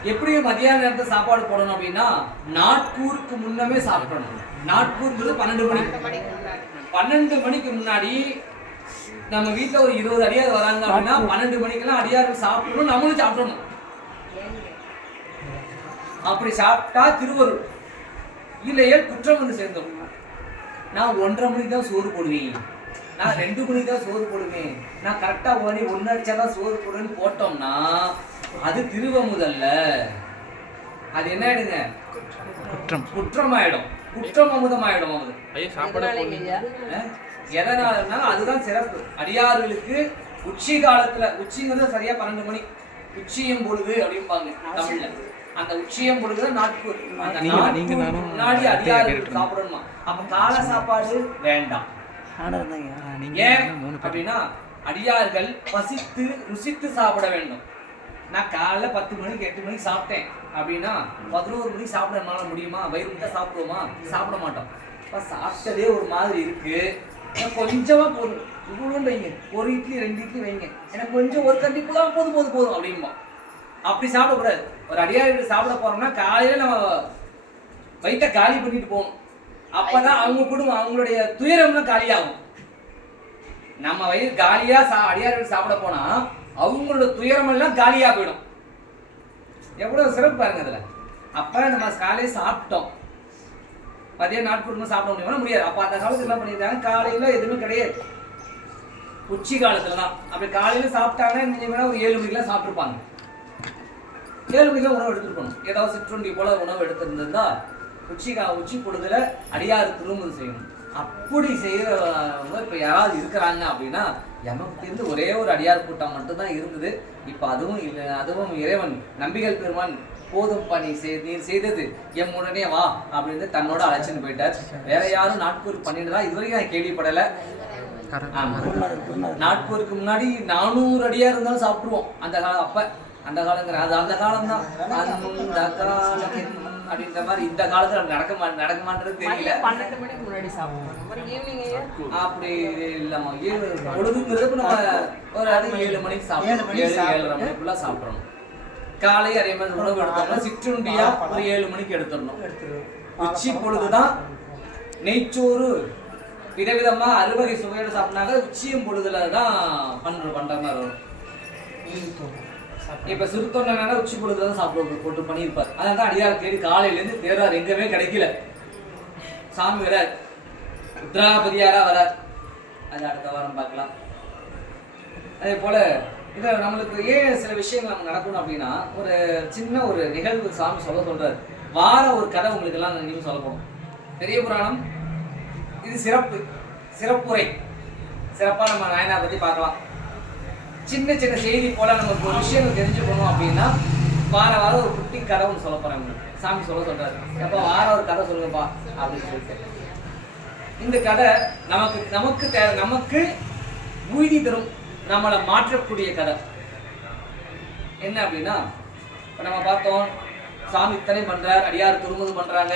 எப்படி மதியான நேரத்தை சாப்பாடு போடணும் அப்படின்னா நாட்கூருக்கு முன்னமே சாப்பிடணும். நாட்கூர்ங்கிறது 12 மணி. 12 மணிக்கு முன்னாடி நம்ம வீட்டில் ஒரு 20 அடியார் வராங்க அப்படின்னா 12 மணிக்கெல்லாம் அடியார்கள் சாப்பிடணும், நம்மளும் சாப்பிடணும். அப்படி சாப்பிட்டா திருவருள், இல்லையே குற்றம் வந்து சேர்ந்தோம். நான் 1:30 மணிக்கு தான் சோறு போடுவேன், நான் 2 மணிக்கு தான் சோறு போடுவேன், நான் கரெக்டா 1 அடிச்சாதான் சோறு போடுவேன்னு போட்டோம்னா அது திருவமுதல்ல. அது என்ன ஆயிடுங்க, குற்றம் ஆயிடும், குற்றம் அமுதம் ஆயிடும். எதனாலன்னா அதுதான் சிறப்பு. அடியார்களுக்கு உச்சி காலத்துல, உச்சிங்கிறது சரியா 12 மணி உச்சியம் பொழுது அப்படிம்பாங்க தமிழ்ல. அந்த உச்சியம் பொழுது நாட்கூர் முன்னாடி அடியார்கள் சாப்பிடணுமா. அப்ப கால சாப்பாடு வேண்டாம். ஏன் அப்படின்னா அடியார்கள் பசித்து ருசித்து சாப்பிட வேண்டும். நான் காலைல 10 மணிக்கு 8 மணிக்கு சாப்பிட்டேன் அப்படின்னா 11 மணிக்கு சாப்பிட முடியுமா? வயிறு முட்டை சாப்பிடுவோமா? சாப்பிட மாட்டோம். சாப்பிட்டதே ஒரு மாதிரி இருக்கு, கொஞ்சமா போதும், இவ்வளோ வைங்க, ஒரு இட்லி 2 இட்லி வைங்க, எனக்கு கொஞ்சம் ஒரு கண்டிப்புலாம் போதும் போதும் போதும் அப்படின்போம். அப்படி சாப்பிடக்கூடாது. ஒரு அடியார்கள் சாப்பிட போறோம்னா காலையில நம்ம வயிற்ற காலி பண்ணிட்டு போகணும். அப்பதான் அவங்க குடும்பம் அவங்களுடைய துயரம்லாம் காலியாகும். நம்ம வயிறு காலியா அடியார்கள் சாப்பிட போனா அவங்களோட துயரம் எல்லாம் காலியா போயிடும். எவ்வளவு சிறப்பு பாருங்க அதுல. அப்ப நம்ம காலையில சாப்பிட்டோம், மதியம் நாட்குடும்பம் சாப்பிட முடியுமா? முடியாது. அப்ப அந்த காலத்துல என்ன பண்ணிருக்காங்க, காலையில எதுவுமே கிடையாது, உச்சி காலத்துல தான். அப்படி காலையில சாப்பிட்டாங்கன்னா ஒரு 7 மணிக்கெல்லாம் சாப்பிட்டுருப்பாங்க. 7 மணிக்கெல்லாம் உணவு எடுத்துருக்கணும். ஏதாவது சிற்றுண்டி போல உணவு எடுத்திருந்தா உச்சி பொழுதுல அடியாறு திருவமுது செய்யணும். அப்படி செய்யறவங்க இப்ப யாராவது இருக்கிறாங்க அப்படின்னா எமக்கு இருந்து ஒரே ஒரு அடியார் கூட்டம் மட்டும்தான் இருந்தது. இப்ப அதுவும் இல்லை. அதுவும் இறைவன் நம்பிகள் பெருமான் போதும் பணி நீர் செய்தது எம் உடனே வா அப்படின்னு தன்னோட அழைச்சின்னு போயிட்டார். வேற யாரும் நாட்கூர் பண்ணிட்டுதான் இதுவரைக்கும் நான் கேள்விப்படலை. நாட்கூருக்கு முன்னாடி 400 அடியா இருந்தாலும் சாப்பிட்டுருவோம் அந்த காலம். அப்ப அந்த காலங்கிற அது அந்த காலம் தான். அந்த காலம் அப்படின்ற மாதிரி இந்த காலத்துல நடக்குமான்றது தெரியல. 12 மணிக்கு முன்னாடி சாப்பிடுவோம். அப்படி இல்லம்மா, 7 பொழுதுங்கிறது நம்ம ஒரு 7 மணிக்கு சாப்பிடுவோம். 7:30 மணிக்குள்ள சாப்பிடணும். காலை அதே மாதிரி உணவு எடுத்தோம்னா சிற்றுண்டியா ஒரு 7 மணிக்கு எடுத்துடணும். உச்சி பொழுதுதான் நெய்ச்சோறு விதவிதமா 6 வகை சுவையோட சாப்பிட்டாங்க. உச்சியும் பொழுதுல தான் பண்ற மாதிரி வரும். இப்ப சிறுத்தொண்டனால உச்சி பொழுதுதான் சாப்பிட போட்டு பண்ணியிருப்பார். அதனால அடியார் தேடி காலையில இருந்து தேர்றாரு, எங்கவே கிடைக்கல. சாமி வரார், உத்ராபதியாரா வரார். அது அடுத்த வாரம் பார்க்கலாம். அதே போல இதை நம்மளுக்கு ஏன் சில விஷயங்கள் நம்ம நடக்கணும் அப்படின்னா, ஒரு சின்ன ஒரு நிகழ்வு சாமி சொல்றாரு. வார ஒரு கதை உங்களுக்கு எல்லாம் நீங்க சொல்ல போகணும். பெரிய புராணம் இது சிறப்புரை. சிறப்பா நம்ம நாயனார் பத்தி பார்க்கலாம். சின்ன சின்ன செய்தி போல நமக்கு ஒரு விஷயம் தெரிஞ்சுக்கணும் அப்படின்னா வாரம் ஒரு குட்டி கதை ஒன்று சொல்ல போறாங்க. சாமி சொல்றாரு, எப்ப வாரம் ஒரு கதை சொல்லுங்கப்பா அப்படின்னு சொல்லிட்டு. இந்த கதை நமக்கு உறுதி தரும், நம்மளை மாற்றக்கூடிய கதை. என்ன அப்படின்னா, இப்ப நம்ம பார்த்தோம் சாமி இத்தனை பண்றார், அடியார் திருமுது பண்றாங்க.